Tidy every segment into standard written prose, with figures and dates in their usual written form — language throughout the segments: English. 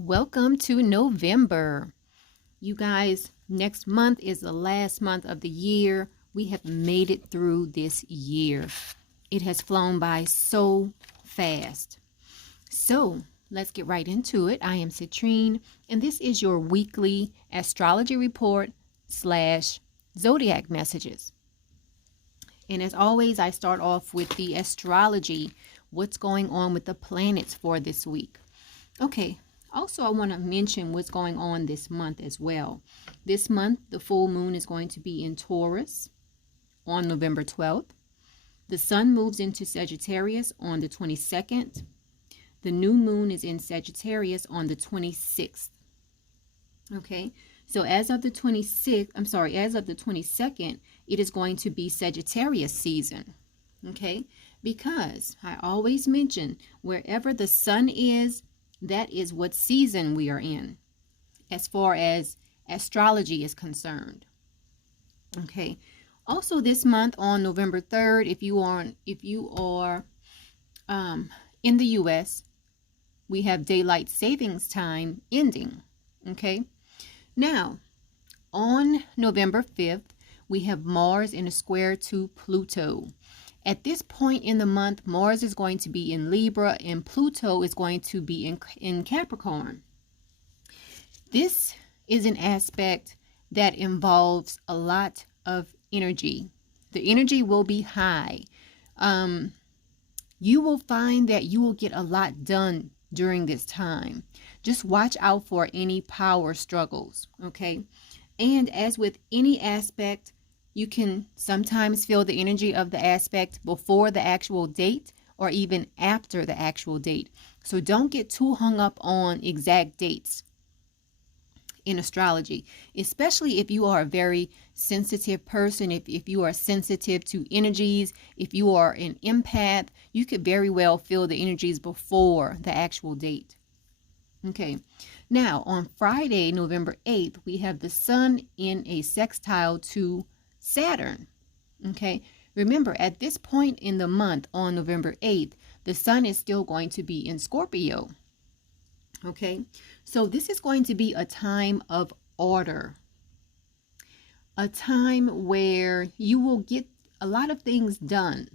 Welcome to November. You guys, next month is the last month of the year. We have made it through this year. It has flown by so fast. So let's get right into it. I am Citrine, and this is your weekly astrology report / Zodiac messages. And as always, I start off with the astrology. What's going on with the planets for this week? Okay. Also, I want to mention what's going on this month as well. This month, the full moon is going to be in Taurus on November 12th. The sun moves into Sagittarius on the 22nd. The new moon is in Sagittarius on the 26th. Okay, so as of the 22nd, it is going to be Sagittarius season. Okay, because I always mention wherever the sun is, that is what season we are in as far as astrology is concerned. Okay. Also this month on November 3rd, if you are in the US, we have daylight savings time ending. Okay. Now, on November 5th, we have Mars in a square to Pluto. At this point in the month, Mars is going to be in Libra and Pluto is going to be in Capricorn. This is an aspect that involves a lot of energy. The energy will be high. You will find that you will get a lot done during this time. Just watch out for any power struggles, okay? And as with any aspect, you can sometimes feel the energy of the aspect before the actual date or even after the actual date. So don't get too hung up on exact dates in astrology, especially if you are a very sensitive person, if you are sensitive to energies, if you are an empath, you could very well feel the energies before the actual date. Okay. Now, on Friday, November 8th, we have the sun in a sextile to Saturn. Okay, remember at this point in the month on November 8th, the sun is still going to be in Scorpio. Okay, so this is going to be a time of order, a time where you will get a lot of things done,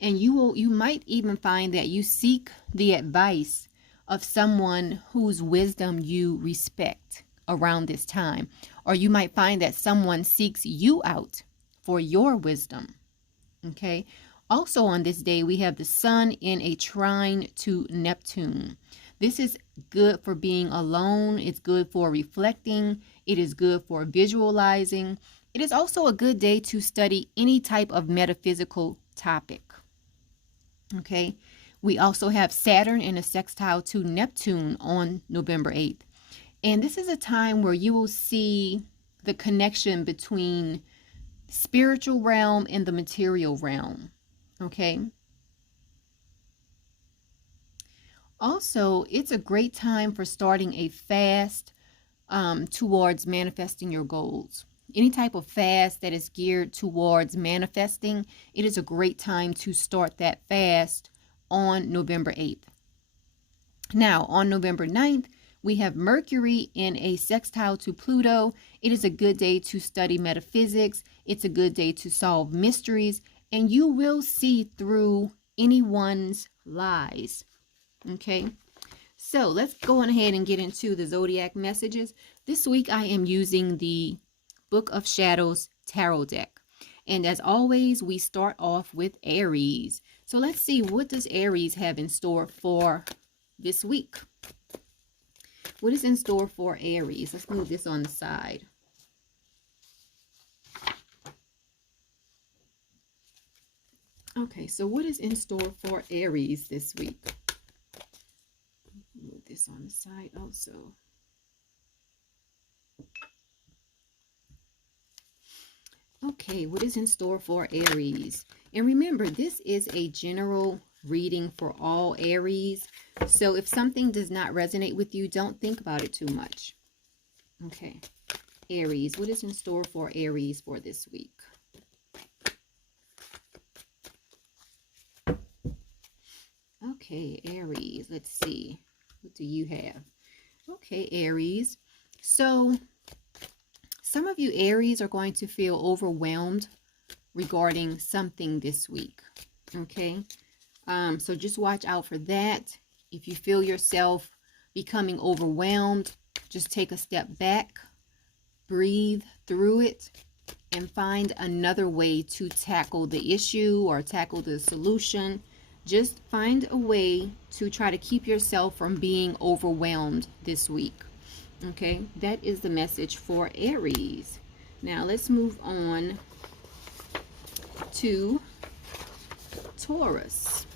and you might even find that you seek the advice of someone whose wisdom you respect around this time, or you might find that someone seeks you out for your wisdom. Okay, also on this day we have the sun in a trine to Neptune. This is good for being alone. It's good for reflecting. It is good for visualizing. It is also a good day to study any type of metaphysical topic. Okay, we also have Saturn in a sextile to Neptune on November 8th. And this is a time where you will see the connection between spiritual realm and the material realm. Okay. Also, it's a great time for starting a fast towards manifesting your goals. Any type of fast that is geared towards manifesting, it is a great time to start that fast on November 8th. Now, on November 9th, we have Mercury in a sextile to Pluto. It is a good day to study metaphysics. It's a good day to solve mysteries, and you will see through anyone's lies. Okay, so let's go on ahead and get into the Zodiac messages. This week I am using the Book of Shadows Tarot deck. And as always, we start off with Aries. So let's see, what does Aries have in store for this week? What is in store for Aries? Let's move this on the side. Okay, so what is in store for Aries this week? Move this on the side also. Okay, what is in store for Aries? And remember, this is a general reading for all Aries. So if something does not resonate with you, don't think about it too much. Okay, Aries, what is in store for Aries for this week? Okay, Aries, let's see. What do you have? Okay, Aries. So some of you Aries are going to feel overwhelmed regarding something this week. Okay. So just watch out for that. If you feel yourself becoming overwhelmed, just take a step back, breathe through it, and find another way to tackle the issue or tackle the solution. Just find a way to try to keep yourself from being overwhelmed this week. Okay, that is the message for Aries. Now let's move on to Taurus.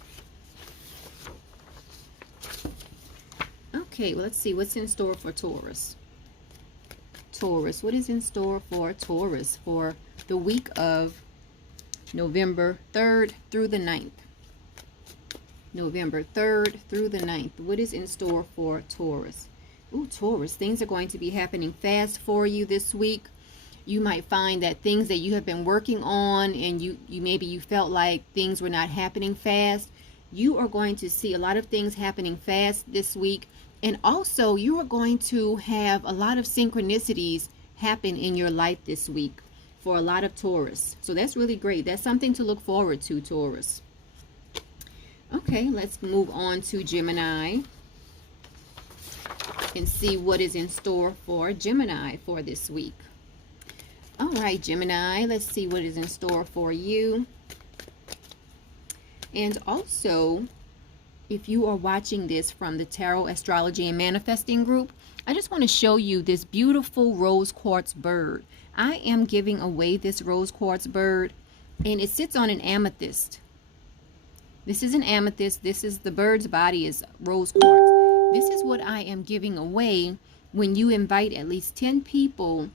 Okay, well, let's see what's in store for Taurus. Taurus, what is in store for Taurus for the week of November 3rd through the 9th? November 3rd through the 9th. What is in store for Taurus? Ooh, Taurus, things are going to be happening fast for you this week. You might find that things that you have been working on and you maybe you felt like things were not happening fast. You are going to see a lot of things happening fast this week. And also, you are going to have a lot of synchronicities happen in your life this week for a lot of Taurus. So that's really great. That's something to look forward to, Taurus. Okay, let's move on to Gemini and see what is in store for Gemini for this week. All right, Gemini, let's see what is in store for you. And also, if you are watching this from the Tarot, Astrology, and Manifesting group, I just want to show you this beautiful rose quartz bird. I am giving away this rose quartz bird, and it sits on an amethyst. This is an amethyst. This is the bird's body is rose quartz. This is what I am giving away when you invite at least 10 people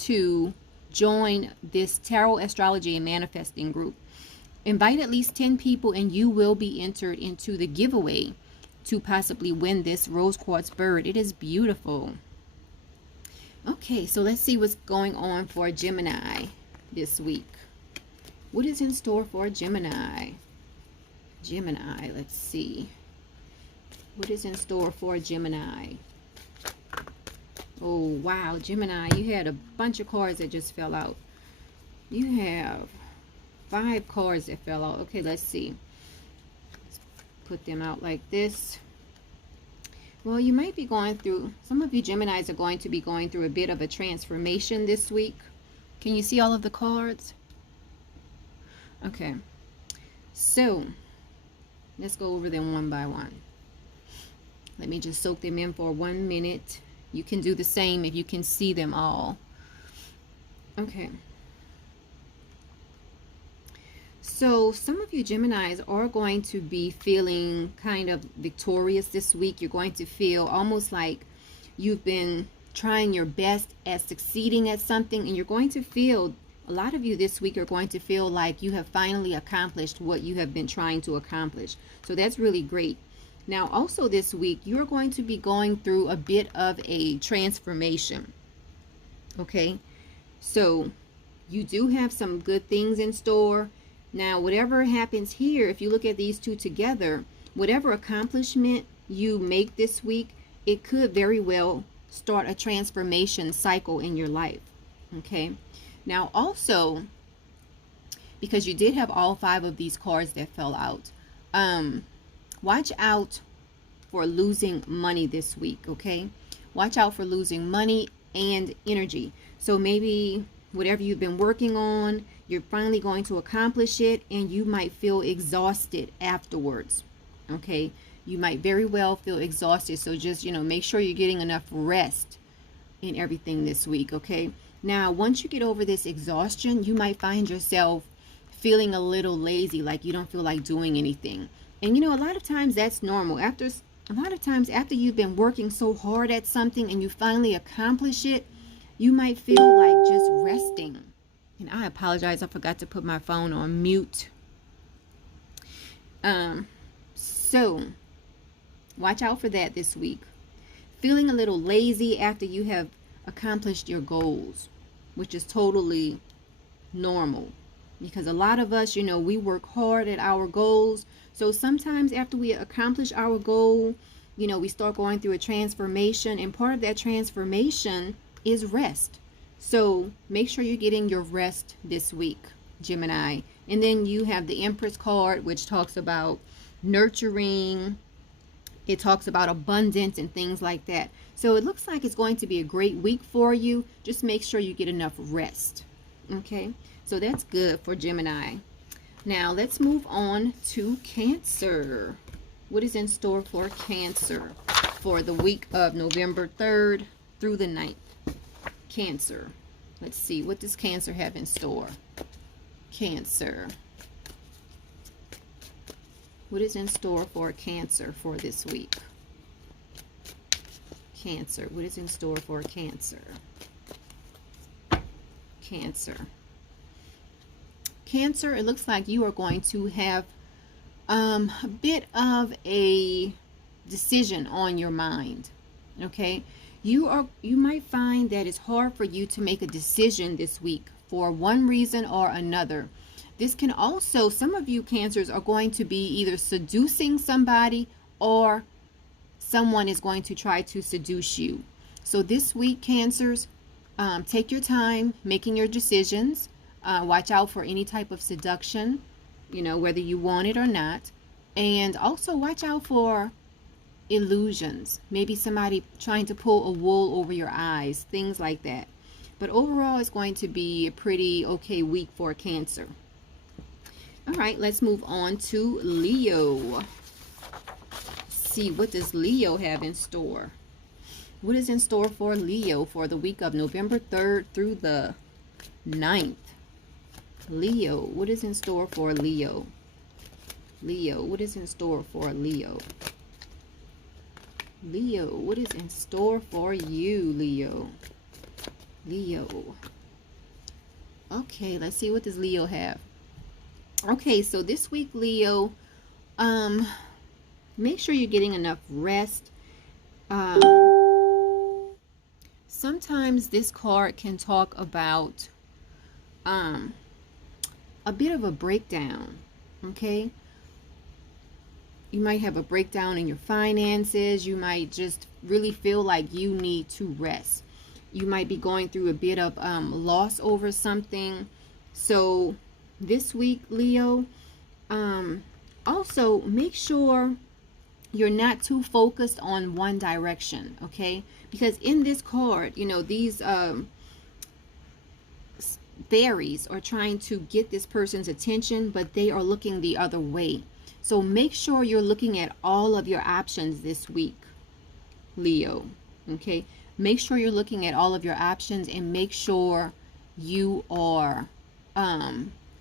to join this Tarot, Astrology, and Manifesting group. Invite at least 10 people and you will be entered into the giveaway to possibly win this rose quartz bird. It is beautiful. Okay, so let's see what's going on for Gemini this week. What is in store for Gemini? Gemini, let's see. What is in store for Gemini? Oh, wow, Gemini, you had a bunch of cards that just fell out. You have 5 cards that fell out. Okay, let's see. Let's put them out like this. Well, you might be going through, some of you Geminis are going to be going through a bit of a transformation this week. Can you see all of the cards? Okay. So, let's go over them one by one. Let me just soak them in for 1 minute. You can do the same if you can see them all. Okay. So some of you Geminis are going to be feeling kind of victorious this week. You're going to feel almost like you've been trying your best at succeeding at something, and you're going to feel, a lot of you this week are going to feel like you have finally accomplished what you have been trying to accomplish. So that's really great. Now also this week, you're going to be going through a bit of a transformation. Okay, so you do have some good things in store. Now, whatever happens here, if you look at these two together, whatever accomplishment you make this week, it could very well start a transformation cycle in your life. Okay. Now, also, because you did have all 5 of these cards that fell out, watch out for losing money this week. Okay. Watch out for losing money and energy. So maybe whatever you've been working on, you're finally going to accomplish it, and you might feel exhausted afterwards. Okay, you might very well feel exhausted. So just, make sure you're getting enough rest in everything this week. Okay, now once you get over this exhaustion, you might find yourself feeling a little lazy, like you don't feel like doing anything. And a lot of times that's normal. After you've been working so hard at something and you finally accomplish it, you might feel like just resting. And I apologize, I forgot to put my phone on mute. So watch out for that this week. Feeling a little lazy after you have accomplished your goals, which is totally normal. Because a lot of us, we work hard at our goals. So sometimes after we accomplish our goal, you know, we start going through a transformation, and part of that transformation is rest. So make sure you're getting your rest this week, Gemini. And then you have the Empress card, which talks about nurturing. It talks about abundance and things like that. So it looks like it's going to be a great week for you. Just make sure you get enough rest. Okay, so that's good for Gemini. Now let's move on to Cancer. What is in store for Cancer for the week of November 3rd through the 9th? Cancer. Let's see, what does Cancer have in store? Cancer. What is in store for Cancer for this week? Cancer. What is in store for Cancer? Cancer. Cancer, it looks like you are going to have a bit of a decision on your mind. Okay? You might find that it's hard for you to make a decision this week for one reason or another. This can also, some of you Cancers are going to be either seducing somebody or someone is going to try to seduce you. So this week, Cancers, take your time making your decisions. Watch out for any type of seduction, you know, whether you want it or not. And also watch out for illusions. Maybe somebody trying to pull a wool over your eyes, things like that. But overall, it's going to be a pretty okay week for Cancer. All right, let's move on to Leo. See, what does Leo have in store? What is in store for Leo for the week of November 3rd through the 9th? Leo, what is in store for Leo? Leo, what is in store for Leo? Leo, what is in store for you, Leo? Leo. Okay, let's see, what does Leo have? Okay, so this week, Leo, make sure you're getting enough rest. Sometimes this card can talk about a bit of a breakdown, okay? You might have a breakdown in your finances. You might just really feel like you need to rest. You might be going through a bit of loss over something. So this week, Leo, also make sure you're not too focused on one direction, okay? Because in this card, you know, these fairies are trying to get this person's attention, but they are looking the other way. So make sure you're looking at all of your options this week, Leo, okay? Make sure you're looking at all of your options and make sure you are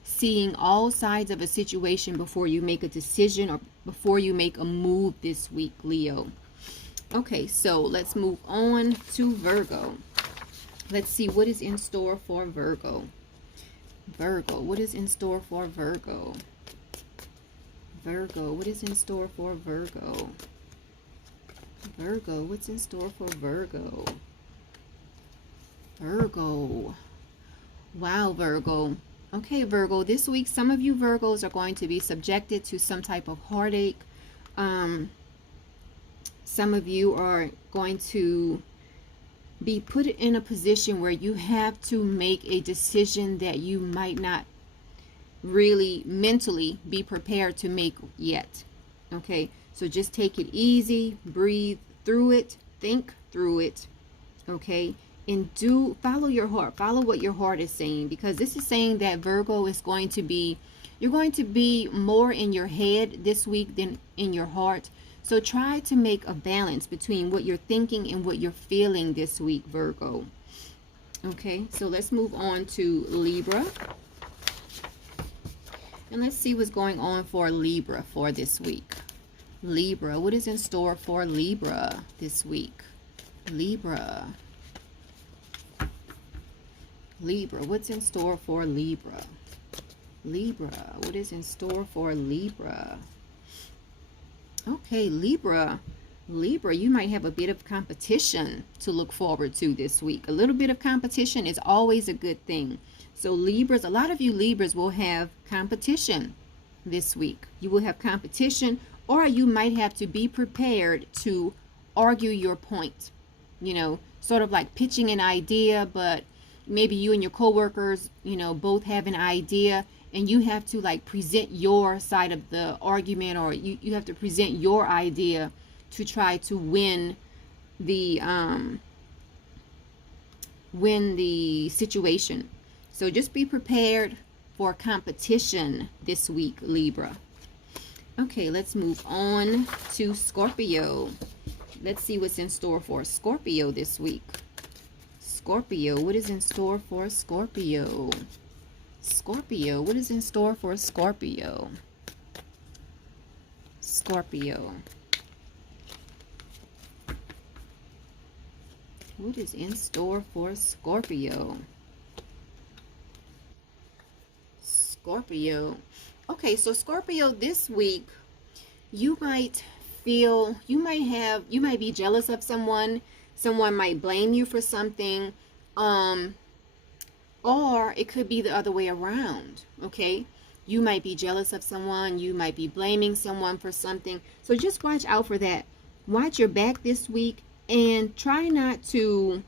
seeing all sides of a situation before you make a decision or before you make a move this week, Leo. Okay, so let's move on to Virgo. Let's see what is in store for Virgo. Virgo, what is in store for Virgo? Virgo, what is in store for Virgo? Virgo, what's in store for Virgo? Virgo. Wow, Virgo. Okay, Virgo, this week some of you Virgos are going to be subjected to some type of heartache. Some of you are going to be put in a position where you have to make a decision that you might not really mentally be prepared to make yet. Okay, so just take it easy, breathe through it, think through it, okay, and follow your heart, follow what your heart is saying, because this is saying that Virgo is going to be, you're going to be more in your head this week than in your heart. So try to make a balance between what you're thinking and what you're feeling this week, Virgo. Okay, so let's move on to Libra. And let's see what's going on for Libra for this week. Libra, what is in store for Libra this week? Libra. Libra, what's in store for Libra? Libra, what is in store for Libra? Okay, Libra. Libra, you might have a bit of competition to look forward to this week. A little bit of competition is always a good thing. So Libras, a lot of you Libras will have competition this week. You will have competition, or you might have to be prepared to argue your point. You know, sort of like pitching an idea, but maybe you and your coworkers, you know, both have an idea, and you have to like present your side of the argument, or you have to present your idea to try to the win the situation. So just be prepared for competition this week, Libra. Okay, let's move on to Scorpio. Let's see what's in store for Scorpio this week. Scorpio, what is in store for Scorpio? Scorpio, what is in store for Scorpio? Scorpio. What is in store for Scorpio? Scorpio. Okay, so Scorpio, this week, you might be jealous of someone. Someone might blame you for something. Or it could be the other way around, okay? You might be jealous of someone. You might be blaming someone for something. So just watch out for that. Watch your back this week, and try not to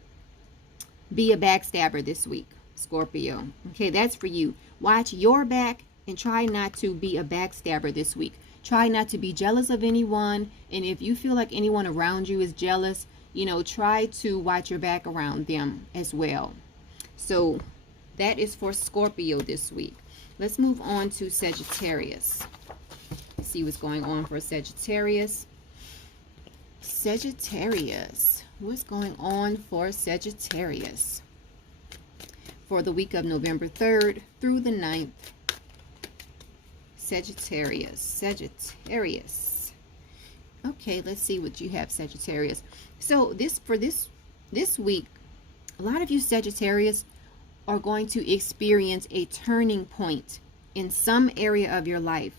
be a backstabber this week, Scorpio. Okay, that's for you. Watch your back and try not to be a backstabber this week. Try not to be jealous of anyone. And if you feel like anyone around you is jealous, you know, try to watch your back around them as well. So that is for Scorpio this week. Let's move on to Sagittarius. See what's going on for Sagittarius. Sagittarius. What's going on for Sagittarius for the week of November 3rd through the 9th? Sagittarius. Sagittarius. Okay, let's see what you have, Sagittarius. So this week, a lot of you Sagittarius are going to experience a turning point in some area of your life.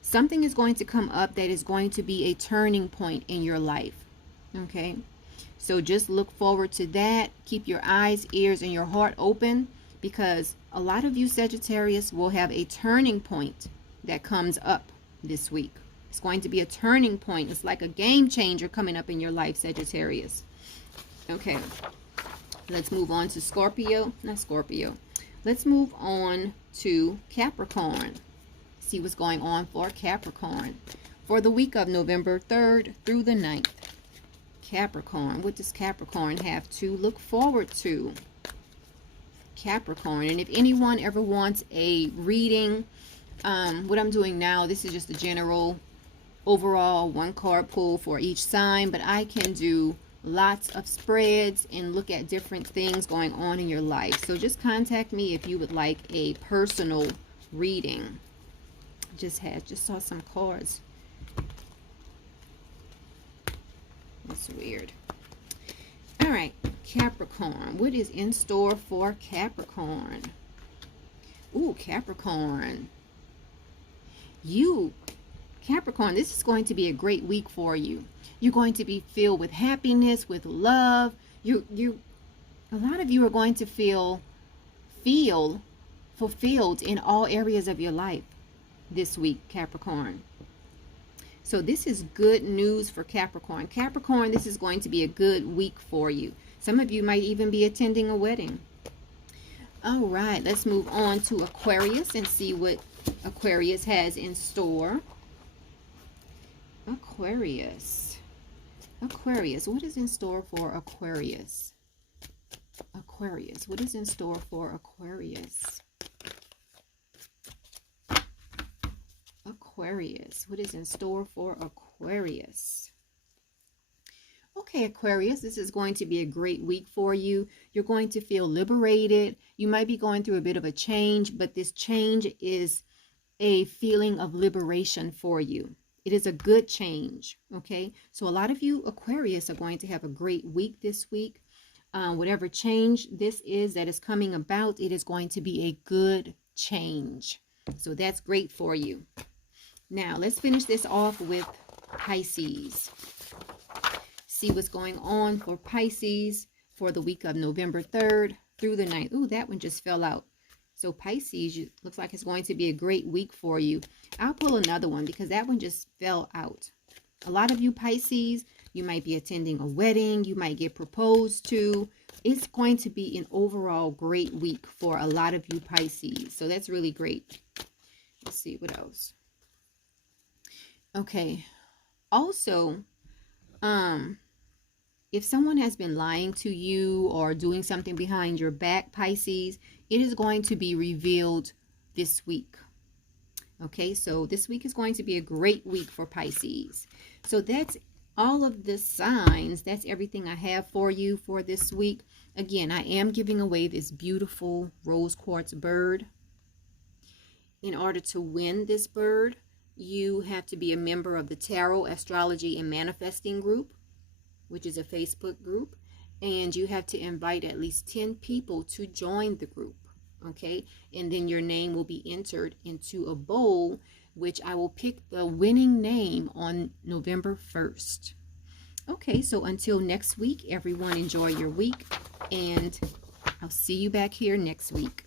Something is going to come up that is going to be a turning point in your life. Okay? So just look forward to that. Keep your eyes, ears, and your heart open, because a lot of you Sagittarius will have a turning point that comes up this week. It's going to be a turning point. It's like a game changer coming up in your life, Sagittarius. Okay. Let's move on to Scorpio. Not Scorpio. Let's move on to Capricorn. See what's going on for Capricorn for the week of November 3rd through the 9th. Capricorn. What does Capricorn have to look forward to? Capricorn. And if anyone ever wants a reading, what I'm doing now, this is just a general overall one card pull for each sign, but I can do lots of spreads and look at different things going on in your life. So just contact me if you would like a personal reading. Just saw some cards. That's weird. All right, Capricorn. What is in store for Capricorn? Ooh, Capricorn. Capricorn, this is going to be a great week for you. You're going to be filled with happiness, with love. A lot of you are going to feel fulfilled in all areas of your life this week, Capricorn. So this is good news for Capricorn. Capricorn, this is going to be a good week for you. Some of you might even be attending a wedding. All right, let's move on to Aquarius and see what Aquarius has in store. Aquarius. Aquarius, what is in store for Aquarius? Aquarius, what is in store for Aquarius? Aquarius, what is in store for Aquarius? Okay, Aquarius, this is going to be a great week for you. You're going to feel liberated. You might be going through a bit of a change, but this change is a feeling of liberation for you. It is a good change, okay? So a lot of you Aquarius are going to have a great week this week. Whatever change this is that is coming about, it is going to be a good change. So that's great for you. Now, let's finish this off with Pisces. See what's going on for Pisces for the week of November 3rd through the 9th. Ooh, that one just fell out. So Pisces, looks like it's going to be a great week for you. I'll pull another one because that one just fell out. A lot of you Pisces, you might be attending a wedding. You might get proposed to. It's going to be an overall great week for a lot of you Pisces. So that's really great. Let's see what else. Okay. Also, if someone has been lying to you or doing something behind your back, Pisces, it is going to be revealed this week. Okay, so this week is going to be a great week for Pisces. So that's all of the signs. That's everything I have for you for this week. Again, I am giving away this beautiful rose quartz bird. In order to win this bird, you have to be a member of the Tarot, Astrology, and Manifesting group, which is a Facebook group, and you have to invite at least 10 people to join the group. Okay, and then your name will be entered into a bowl, which I will pick the winning name on November 1st. Okay, so until next week, everyone, enjoy your week, and I'll see you back here next week.